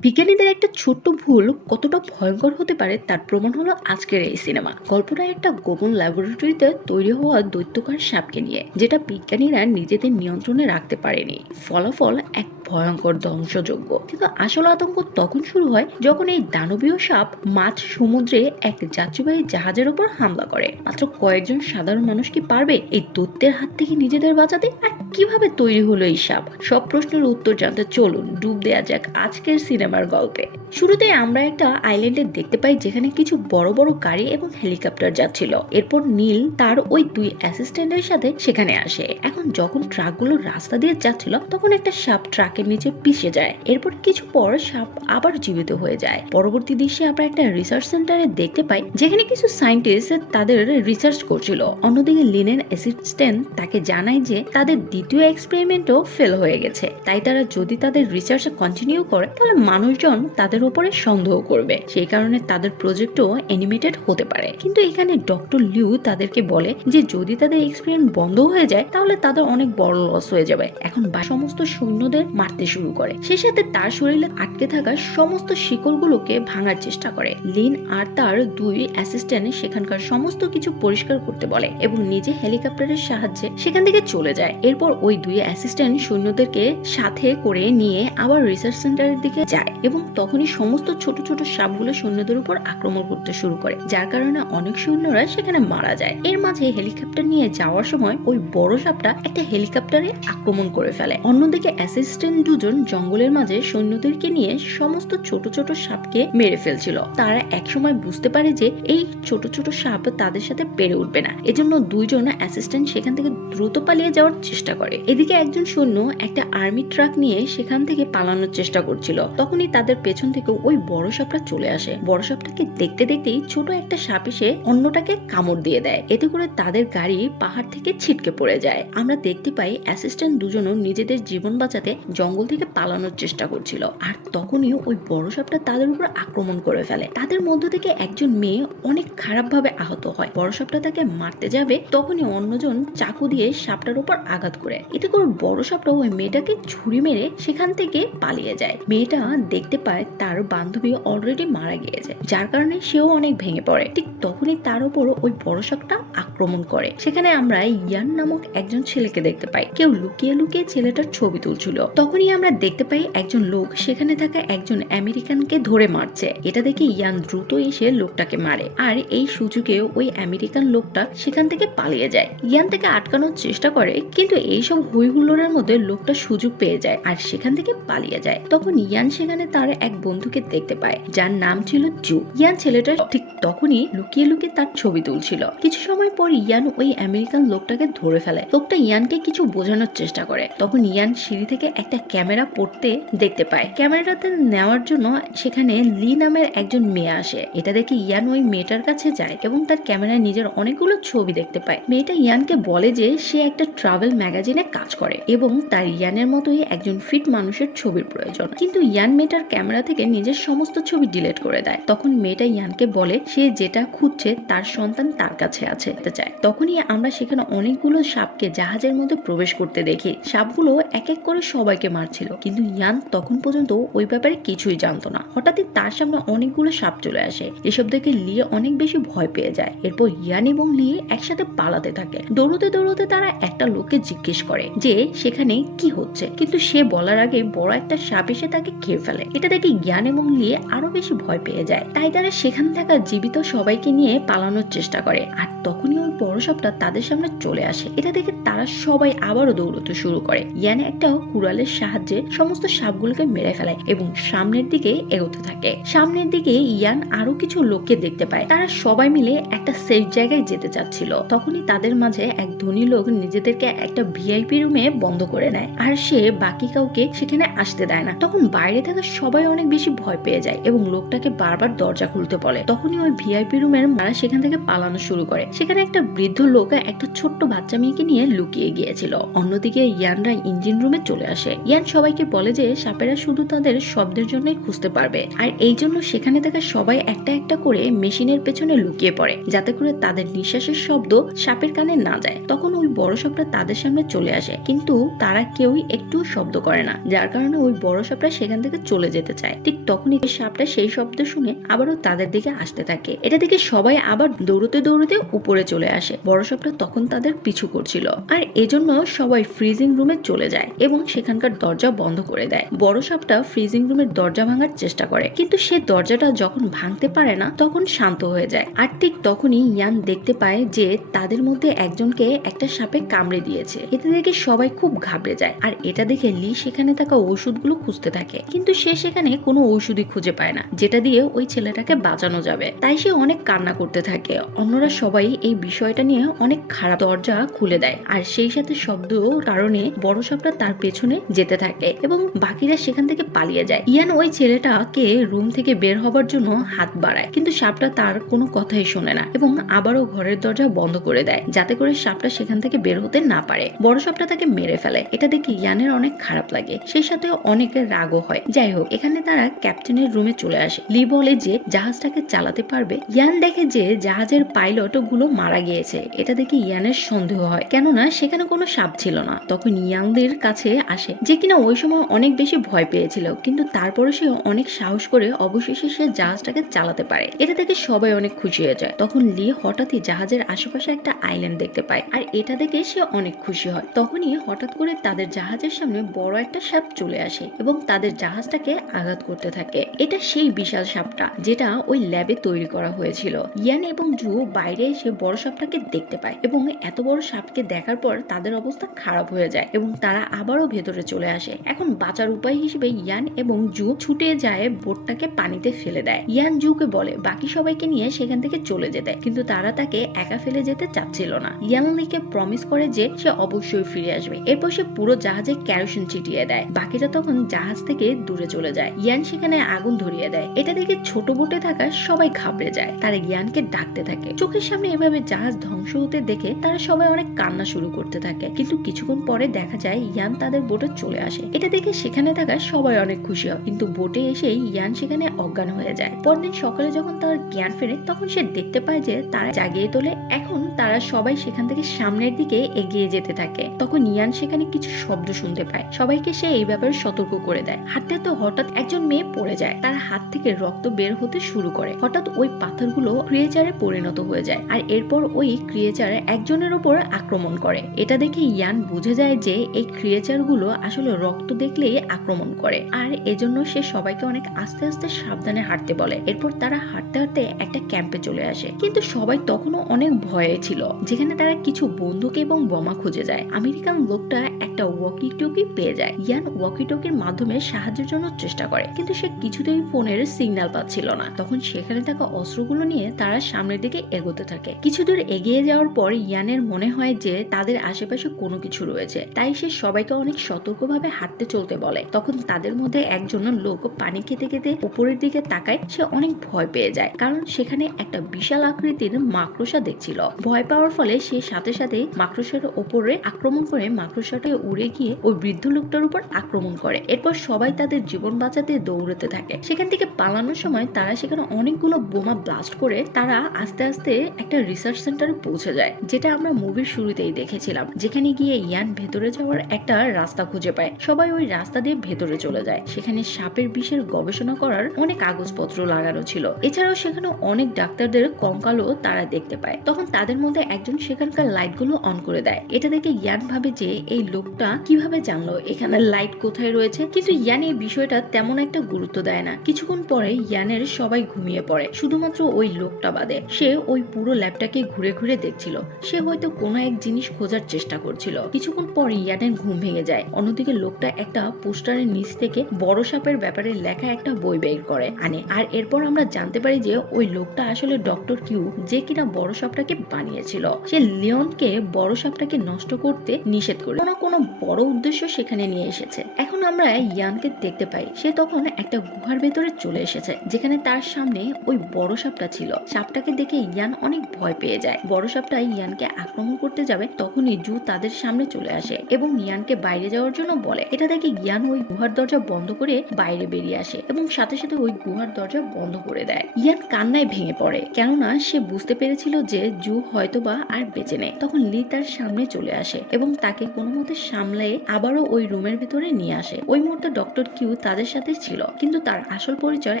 বিজ্ঞানীদের একটা ছোট্ট ভুল কতটা ভয়ঙ্কর হতে পারে তার প্রমাণ হলো আজকের এই সিনেমা। গল্পটা একটা গোপন ল্যাবরেটরিতে তৈরি হওয়া দৈত্যকার সাপকে নিয়ে, যেটা বিজ্ঞানীরা নিজেদের নিয়ন্ত্রণে রাখতে পারেনি। ফলাফল এক ভয়ঙ্কর ধ্বংসযোগ্য কিন্তু আসল আতঙ্ক তখন শুরু হয় যখন এই দানবীয় সাপ মাছ সমুদ্রে এক যাত্রীবাহী জাহাজের উপর হামলা করে। মাত্র কয়েকজন সাধারণ মানুষ কি পারবে এই দৈত্যের হাত থেকে নিজেদের বাঁচাতে আর কীভাবে তৈরি হলো এই সাপ? সব প্রশ্নের উত্তর জানতে চলুন, ডুব দেয়া যাক আজকের সিনেমার গল্পে। শুরুতে আমরা একটা আইল্যান্ডে দেখতে পাই যেখানে কিছু বড় বড় গাড়ি এবং হেলিকপ্টার যাচ্ছিল। এরপর নীল তার ওই দুই অ্যাসিস্ট্যান্টের সাথে সেখানে আসে। এখন যখন ট্রাকগুলো রাস্তা দিয়ে যাচ্ছিল, তখন একটা সাপ ট্রাকের নিচে পিষে যায়। এরপর কিছু পর সাপ আবার জীবিত হয়ে যায়। পরবর্তী দৃশ্যে আমরা একটা রিসার্চ সেন্টারে দেখতে পাই, যেখানে কিছু সায়েন্টিস্ট তাদের রিসার্চ করছিল। অন্যদিকে লিনেন অ্যাসিস্ট্যান্ট তাকে জানায় যে তাদের দ্বিতীয় এক্সপেরিমেন্টও ফেল হয়ে গেছে। তাই তারা যদি তাদের রিসার্চ কন্টিনিউ করে, তাহলে মানুষজন তাদের উপরে সন্দেহ করবে। সেই কারণে তাদের প্রজেক্টও অ্যানিমেটেড হতে পারে। কিন্তু এখানে ডক্টর লিউ তাদেরকে বলে যে, যদি তাদের এক্সপেরিমেন্ট বন্ধ হয়ে যায়, তাহলে তাদের অনেক বড় লস হয়ে যাবে। এখন বা সমস্ত সৈন্যদের মারতে শুরু করে। সে সাথে তার শরীরে আটকে থাকা সমস্ত শিকড়গুলোকে ভাঙার চেষ্টা করে। লিন আর তার দুই অ্যাসিস্ট্যান্ট সেখানকার সমস্ত কিছু পরিষ্কার করতে বলে এবং নিজে হেলিকপ্টারের সাহায্যে সেখান থেকে চলে যায়। এরপর ওই দুই অ্যাসিস্ট্যান্ট সৈন্যদেরকে সাথে করে নিয়ে আবার রিসার্চ সেন্টারের দিকে যায় এবং তখনই সমস্ত ছোট ছোট সাপগুলো সৈন্যদের উপর আক্রমণ করতে শুরু করে। যার কারণে অনেক সৈন্যরা সেখানে মারা যায়। এর মাঝে হেলিকপ্টার নিয়ে যাওয়ার সময় ওই বড় সাপটা একটা হেলিকপ্টারে আক্রমণ করে ফেলে। অন্যদিকে অ্যাসিস্ট্যান্ট দুজন জঙ্গলের মাঝে সৈন্যদেরকে নিয়ে সমস্ত ছোট ছোট সাপকে মেরে ফেলছিল। তারা একসময় বুঝতে পারে যে এই ছোট ছোট সাপ তাদের সাথে পেরে উঠবে না। এজন্য দুইজন অ্যাসিস্ট্যান্ট সেখান থেকে দ্রুত পালিয়ে যাওয়ার চেষ্টা করে। এদিকে একজন সৈন্য একটা আর্মি ট্রাক নিয়ে সেখান থেকে পালানোর চেষ্টা করছিল। তখনই তাদের পেছন থেকে ওই বড় সাপটা চলে আসে। বড় সাপটাকে দেখতে দেখতেই ছোট একটা সাপ এসে অন্যটাকে কামড় দিয়ে দেয়। এতে করে তাদের গাড়ি পাহাড় থেকে ছিটকে পড়ে যায়। আমরা দেখতে পাই অ্যাসিস্ট্যান্ট দুজনও নিজেদের জীবন বাঁচাতে জঙ্গল থেকে পালানোর চেষ্টা করছিল। আর তখনই ওই বড় সাপটা তাদের উপর আক্রমণ করে ফেলে। তাদের মধ্য থেকে একজন মেয়ে অনেক খারাপভাবে আহত হয়। বড় সাপটা তাকে মারতে যাবে, তখনই অন্যজন চাকু দিয়ে সাপটার উপর আঘাত করে এতে করে বড় সাপটা ওই মেয়েটাকে ছুরি মেরে সেখান থেকে পালিয়ে যায়। মেয়েটা দেখতে পায় তার বান্ধবী অলরেডি মারা গিয়েছে, যার কারণে সেও অনেক ভেঙে পড়ে। ঠিক তখনই তার উপর ওই বড় সাপটা আক্রমণ করে। সেখানে আমরা ইয়ান নামক একজন ছেলেকে দেখতে পাই। কেউ লুকিয়ে লুকিয়ে ছেলেটার ছবি তুলছিল। তখনই আমরা দেখতে পাই একজন লোক সেখানে থাকা একজন আমেরিকানকে ধরে মারছে। এটা দেখে ইয়ান দ্রুত এসে লোকটাকে মারে আর এই সুযোগে ওই আমেরিকান লোকটা সেখান থেকে পালিয়ে যায়। ইয়ান থেকে আটকানোর চেষ্টা করে, কিন্তু এইসব হইহুল্লোড়ের মধ্যে লোকটা সুযোগ পেয়ে যায় আর সেখান থেকে পালিয়ে যায়। তখন ইয়ান সেখানে তার এক বন্ধুকে দেখতে পায়, যার নাম ছিল জু। ইয়ান ছেলেটা ঠিক তখনই লুকিয়ে লুকিয়ে তার ছবি তুলছিল। কিছু সময় পর ইয়ান ওই আমেরিকান লোকটাকে ধরে ফেলে। লোকটা ইয়ানকে কিছু বোঝানোর চেষ্টা করে। তখন ইয়ান সিঁড়ি থেকে একটা ক্যামেরা পড়তে দেখতে পায়। ক্যামেরাতে নেওয়ার জন্য সেখানে লি নামের একজন মেয়ে আসে। এটা দেখে ইয়ান ওই মেয়েটার কাছে যায় এবং তার ক্যামেরায় নিজের অনেকগুলো ছবি দেখতে পায়। মেয়েটা ইয়ানকে বলে যে সে একটা ট্রাভেল ম্যাগাজিনে কাজ করে এবং তার ইয়ানের মতোই একজন ফিট মানুষের ছবির প্রয়োজন। কিন্তু ইয়ান মেয়েটার ক্যামেরা থেকে নিজের সমস্ত ছবি ডিলিট করে দেয়। তখন মেয়েটা ইয়ানকে বলে, সে যেটা খুঁজছে তার সন্তান তার কাছে আছে চায়। তখনই আমরা সেখানে অনেকগুলো সাপকে জাহাজের মধ্যে প্রবেশ করতে দেখি। সাপগুলো এক এক করে সবাইকে মারছিল। কিন্তু ইয়ান তখন পর্যন্ত ওই ব্যাপারে কিছুই জানতো না। হঠাৎই তার সামনে অনেকগুলো সাপ চলে আসে। এসব দেখে লিয়ে অনেক বেশি ভয় পেয়ে যায়। এরপর ইয়ান এবং লিয়ে একসাথে পালাতে থাকে। দৌড়তে দৌড়তে তারা একটা লোককে জিজ্ঞেস করে যে সেখানে কি হচ্ছে। কিন্তু সে বলার আগে বড় একটা সাপ এসে তাকে খেয়ে ফেলে। এটা দেখে জ্ঞান এবং লিয়ে আরও বেশি ভয় পেয়ে যায়। তাই তারা সেখানে থাকা জীবিত সবাইকে নিয়ে পালানোর চেষ্টা করে। আর তখনই বড় সাপটা তাদের সামনে চলে আসে। এটা দেখে তারা সবাই আবারও দৌড়তে শুরু করে। ইয়ান একটা কুড়ালের সাহায্যে সমস্ত সাপগুলোকে মেরে ফেলে এবং সামনের দিকে এগোতে থাকে। সামনের দিকে ইয়ান আরও কিছু লোককে দেখতে পায়। তারা সবাই মিলে একটা সেফ জায়গায় যেতে চাচ্ছিল। তখনই তাদের মাঝে এক ধনী লোক নিজেদেরকে একটা ভিআইপি রুমে বন্ধ করে নেয়। আর সে বাকি কাউকে সেখানে আসতে দেয় না। তখন বাইরে থাকা সবাই অনেক বেশি ভয় পেয়ে যায় এবং লোকটাকে বারবার দরজা খুলতে বলে। তখনই ওই ভিআইপি রুমের মারা সেখান থেকে পালানো শুরু করে। সেখানে একটা বৃদ্ধ লোক একটা ছোট্ট বাচ্চা মেয়েকে নিয়ে লুকিয়ে গিয়েছিল। অন্যদিকে ইয়ানরা ইঞ্জিন রুমে চলে আসে। ইয়ান সবাইকে বলে যে সাপেরা শুধু তাদের শব্দের জন্যই খুঁজতে পারবে। আর এই জন্য সেখানে থাকা সবাই একটা একটা করে মেশিনের পেছনে লুকিয়ে পড়ে, যাতে করে তাদের নিঃশ্বাসের শব্দ সাপের কানে না যায়। তখন ওই বড় সাপটা তাদের সামনে চলে আসে। কিন্তু তারা কেউই একটু শব্দ করে না, যার কারণে ওই বড় সাপটা সেখান থেকে চলে যেতে চায়। ঠিক তখনই সাপটা সেই শব্দ শুনে আবারও তাদের দিকে আসতে থাকে। এটা দেখে সবাই আবার দৌড়তে দৌড়তে উপরে চলে আসে বড় সাপটা তখন তাদের পিছু করছিল। আর এজন্য সবাই ফ্রিজিং রুমে চলে যায় এবং সেখানকার দরজা বন্ধ করে দেয়। বড় সাপটা ফ্রিজিং রুমের দরজা ভাঙার চেষ্টা করে। কিন্তু সে দরজাটা যখন ভাঙতে পারে না, তখন শান্ত হয়ে যায়। আর ঠিক তখনই ইয়ান দেখতে পায় যে তাদের মধ্যে একজনকে একটা সাপে কামড়ে দিয়েছে। এতে দেখে সবাই খুব ঘাবড়ে যায়। আর এটা দেখে লি সেখানে থাকা ওষুধগুলো খুঁজতে থাকে। কিন্তু সে সেখানে কোনো ওষুধই খুঁজে পায় না, যেটা দিয়ে ওই ছেলেটাকে বাঁচানো যাবে। তাই সে অনেক কান্না করতে থাকে। অন্যরা সবাই এই বিষয়টা নিয়ে অনেক খারাপ দরজা খুলে দেয়। আর সেই সাথে শব্দ কারণে বড় সাপটা তার পেছনে যেতে থাকে এবং বাকিরা সেখান থেকে পালিয়ে যায়। ইয়ান ওই ছেলেটাকে রুম থেকে বের হবার জন্য হাত বাড়ায়, কিন্তু সাপটা তার কোনো কথাই শোনে না এবং আবারও ঘরের দরজা বন্ধ করে দেয়, যাতে করে সাপটা সেখান থেকে বের হতে না পারে। বড় সাপটা তাকে মেরে ফেলে। এটা দেখে ইয়ানের অনেক খারাপ লাগে। সেই সাথে অনেকের রাগও হয়। যাই হোক, এখানে তারা ক্যাপ্টেনের রুমে চলে আসে। লি বলে যে জাহাজটাকে চালাতে পারবে। ইয়ান দেখে যে জাহাজের পাইলটগুলো মারা গিয়েছে। এটা দেখে ইয়ানের সন্দেহ হয়। কেননা সেখানে কোনো সাপ ছিল না। তখন ইয়ানদের কাছে আসে যে কিনা ওই সময় অনেক বেশি ভয় পেয়েছিল। কিন্তু তারপরে সে অনেক সাহস করে অবশেষে সে জাহাজটাকে চালাতে পারে। এটা দেখে সবাই অনেক খুশি হয়ে যায়। তখন লি হঠাৎই জাহাজের আশেপাশে একটা আইল্যান্ড দেখতে পায়। আর এটা দেখে সে অনেক খুশি হয়। তখনই হঠাৎ করে তাদের জাহাজের সামনে বড় একটা সাপ চলে আসে এবং তাদের জাহাজটাকে আঘাত করতে থাকে। এটা সেই বিশাল সাপটা যেটা ওই ল্যাবে তৈরি করা হয়েছিল। ইয়ান এবং জু বাইরে এসে বড় সাপটাকে দেখতে পায় এবং এত বড় সাপকে দেখার পর তাদের অবস্থা খারাপ হয়ে যায় এবং তারা আবারও ভেতরে চলে আসে। এখন বাঁচার উপায় হিসেবে ইয়ান এবং জু ছুটে যায় বোটটাকে পানিতে ফেলে দেয়। ইয়ান জুকে বলে, বাকি সবাইকে নিয়ে সেখান থেকে চলে যেতে। কিন্তু তারা তাকে একা ফেলে যেতে চাচ্ছিল না। ইয়ান লিকে প্রমিস করে যে সে অবশ্যই ফিরে আসবে। এরপর সে পুরো জাহাজে ক্যারোসিন ছিটিয়ে দেয়। বাকিরা তখন জাহাজ থেকে দূরে চলে যায়। ইয়ান সেখানে আগুন ধরিয়ে দেয়। এটা দেখে ছোট বোটে থাকা সবাই ঘাবড়ে যায়। তারা ইয়ানকে ডাকতে থাকে। চোখের সামনে এভাবে জাহাজ ধ্বংস হতে দেখে তারা সবাই অনেক কান্না শুরু করতে থাকে। কিন্তু কিছুক্ষণ পরে দেখা যায় ইয়ান তাদের বোটে চলে আসে। এটা দেখে সেখানে থাকা সবাই অনেক খুশি হয়। কিন্তু বোটে এসেই ইয়ান সেখানে অজ্ঞান হয়ে যায়। পরদিন সকালে যখন তার জ্ঞান ফেরে, তখন সে দেখতে পায় যে তারা জাগিয়ে তোলে। এখন তারা সবাই সেখান থেকে সামনের দিকে এগিয়ে যেতে থাকে। তখন ইয়ান সেখানে কিছু শব্দ শুনতে পায়। সবাইকে সে এই ব্যাপারে সতর্ক করে দেয়। হাঁটতে তো হঠাৎ একজন মেয়ে পড়ে যায়। তার হাত থেকে রক্ত বের হতে শুরু করে। হঠাৎ ওই পাথরগুলো ক্রিয়েচারে পরিণত হয়ে যায় আর এরপর ওই ক্রিয়েচার একজনের ওপর আক্রমণ করে। এটা দেখে ইয়ান বুঝে যায় যে এই ক্রিয়েচারগুলো আসলে রক্ত দেখলেই আক্রমণ করে আর এজন্য সে সবাইকে অনেক আস্তে আস্তে সাবধানে হাঁটতে বলে। এরপর তারা হাঁটতে হাঁটতে একটা ক্যাম্পে চলে আসে। কিন্তু সবাই তখনও অনেক ভয়ে ছিল। যেখানে তারা কিছু বন্দুক এবং বোমা খুঁজে যায়। আমেরিকান লোকটা একটা ওয়াকি টকি পেয়ে যায়। ইয়ান ওয়াকি টকির মাধ্যমে সাহায্যের জন্য চেষ্টা করে, কিন্তু সে কিছুতেই ফোনের সিগন্যাল পাচ্ছিল না। তখন সেখানে থাকা অস্ত্রগুলো নিয়ে তারা সামনের দিকে এগোতে থাকে। কিছু দূর এগিয়ে যাওয়ার পর ইয়ানের মনে হয় যে তাদের আশেপাশে কোনো কিছু রয়েছে, তাই সে সবাইকে অনেক সতর্কভাবে হাঁটতে চলতে বলে। তখন তাদের মধ্যে একজন লোক পানি খেতে খেতে উপরের দিকে তাকায়, সে অনেক ভয় পেয়ে যায়, কারণ সেখানে একটা বিশাল আকৃতির মাকড়সা দেখছিল। ভয় পাওয়ার ফলে সে সাথে সাথে মাকড়সার ওপরে আক্রমণ করে মাকড়সাটা উড়ে গিয়ে ওই বৃদ্ধ লোকটার উপর আক্রমণ করে। এরপর সবাই তাদের জীবন বাঁচাতে দৌড়তে থাকে। সেখান থেকে পালানোর সময় তারা সেখানে অনেকগুলো বোমা ব্লাস্ট করে তারা আস্তে আস্তে একটা রিসার্চ সেন্টারে পৌঁছে যায়, যেটা আমরা মুভির শুরুতেই দেখেছিলাম, যেখানে গিয়ে ইয়ান ভেতরে যাওয়ার একটা রাস্তা খুঁজে পায়। সবাই ওই রাস্তা দিয়ে ভেতরে চলে যায়। সেখানে সাপের বিষের গবেষণা করার অনেক কাগজপত্র লাগানো ছিল। এছাড়াও সেখানে অনেক ডাক্তারদের কঙ্কালও তারা দেখতে পায়। তখন তাদের মধ্যে একজন সেখানকার লাইটগুলো অন করে দেয়। এটা দেখে ইয়ান ভাবে যে এই লোকটা কীভাবে জানলো? এখানে লাইট কোথায় রয়েছে? কিন্তু ইয়ান এই বিষয়টা তেমন একটা গুরুত্ব দেয় না। কিছুক্ষণ পরে ইয়ানের সবাই ঘুমিয়ে পড়ে। শুধুমাত্র ওই লোকটা বাদে। সে ওই পুরো ল্যাবটাকে ঘুরে ঘুরে দেখছিল। সে হয়তো কোনো এক জিনিস খোঁজার চেষ্টা করছিল। কিছুক্ষণ পর ইয়ানের ঘুম ভেঙে যায়। অন্যদিকে লোকটা একটা পোস্টারের নিচ থেকে বড় সাপের ব্যাপারে লেখা একটা বই বের করে, আনে। আর এরপর আমরা জানতে পারি যে ওই লোকটা আসলে ডক্টর কিউ, যে কিনা বড় সাপটাকে বানিয়ে বানিয়েছিল। সে লিওনকে বড় সাপটাকে নষ্ট করতে নিষেধ করে কোনো কোনো বড় উদ্দেশ্য সেখানে নিয়ে এসেছে। এখন আমরা ইয়ানকে দেখতে পাই। সে তখন একটা গুহার ভেতরে চলে এসেছে, যেখানে তার সামনে ওই বড় সাপটা ছিল। সাপটাকে দেখে ইয়ান অনেক ভয় পেয়ে যায়। বড় সাপটা ইয়ানকে আক্রমণ করতে যাবে, তখনই জু তাদের সামনে চলে আসে এবং ইয়ানকে বাইরে যাওয়ার জন্য বলে। এটা দেখে ইয়ান ওই গুহার দরজা বন্ধ করে বাইরে বেরিয়ে আসে এবং সাথে সাথে ওই গুহার দরজা বন্ধ করে দেয়। ইয়ান কান্নায় ভেঙে পড়ে, কেননা সে বুঝতে পেরেছিল যে জু হয়তোবা আর বেঁচে নেই। তখন লি তার সামনে চলে আসে এবং তাকে কোনো মতে সামলে আবারও ওই রুমের ভিতরে নিয়ে আসে। ওই মুহূর্তে ডক্টর কিউ তাদের সাথে ছিল, কিন্তু তার আসল পরিচয়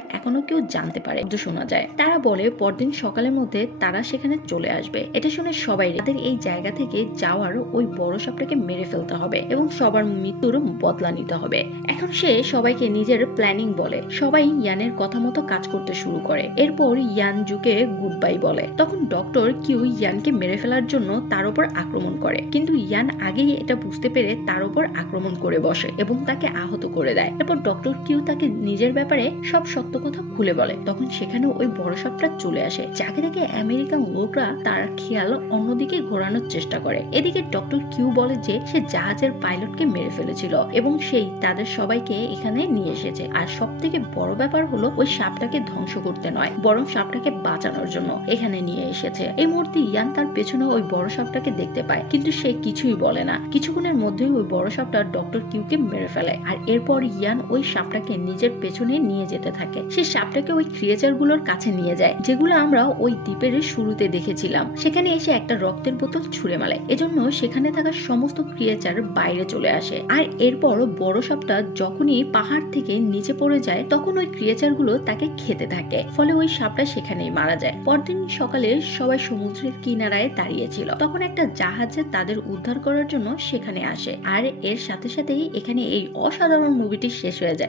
এখনও কেউ জানতে পারে শোনা যায়। তারা বলে, পরদিন সকালের মধ্যে তারা সেখানে চলে আসবে এটা শুনে সবাই তাদের এই জায়গা থেকে যাওয়ার ওই বড় সাপটাকে মেরে ফেলতে হবে এবং সবার মৃত্যুর বদলা নিতে হবে। এখন সে সবাইকে নিজের প্ল্যানিং বলে। সবাই ইয়ানের কথা মতো কাজ করতে শুরু করে। এরপর ইয়ান জুকে গুড বাই বলে। তখন ডক্টর কিউ ইয়ানকে মেরে ফেলার জন্য তার উপর আক্রমণ করে। কিন্তু ইয়ান আগেই এটা বুঝতে পেরে তার উপর আক্রমণ করে বসে এবং তাকে আহত করে দেয়। এরপর ডক্টর কিউ তাকে নিজের ব্যাপারে সব সত্য কথা খুলে বলে। তখন সেখানে ওই বড় সাপটা চলে আসে। যাকে দেখে আমেরিকান লোকরা তার খেয়াল অন্যদিকে ঘোরানোর চেষ্টা করে। এদিকে ডক্টর কিউ বলে যে সে জাহাজের পাইলটকে মেরে ফেলেছিল এবং সেই তাদের সবাইকে এখানে নিয়ে এসেছে। আর সব থেকে বড় ব্যাপার হলো ওই সাপটাকে ধ্বংস করতে নয়, বরং সাপটাকে বাঁচানোর জন্য এখানে নিয়ে এসেছে। এই মুহূর্তে ইয়ান তার পেছনে ওই বড় সাপটাকে দেখতে পায়, কিন্তু সে কিছুই বলে না। কিছুক্ষণের মধ্যেই ওই বড় সাপটা ডক্টর কিউকে মেরে ফেলে, আর এরপর ইয়ান ওই সাপটাকে নিজের পেছনে নিয়ে যেতে থাকে। সে সাপটাকে ওই ক্রিয়েচারগুলোর কাছে নিয়ে যায়, যেগুলো আমরা ওই দ্বীপের শুরুতে দেখেছিলাম। সেখানে এসে একটা রক্তের বোতল ছুঁড়ে মারে, এজন্য সেখানে থাকা সমস্ত ক্রিয়েচার বাইরে চলে আসে। আর এরপর বড় সাপটা যখনই পাহাড় থেকে নিচে পড়ে যায়, তখন ওই ক্রিয়েচারগুলো তাকে খেতে থাকে, ফলে ওই সাপটা সেখানেই মারা যায়। পরদিন সকালে সবাই সমুদ্রের কিনারায় দাঁড়িয়েছিল তখন একটা জাহাজ তাদের উদ্ধার করার জন্য সেখানে আসে। আর এর সাথে সাথেই এখানে এই অসাধারণ মুভিটি শেষ হয়ে যায়।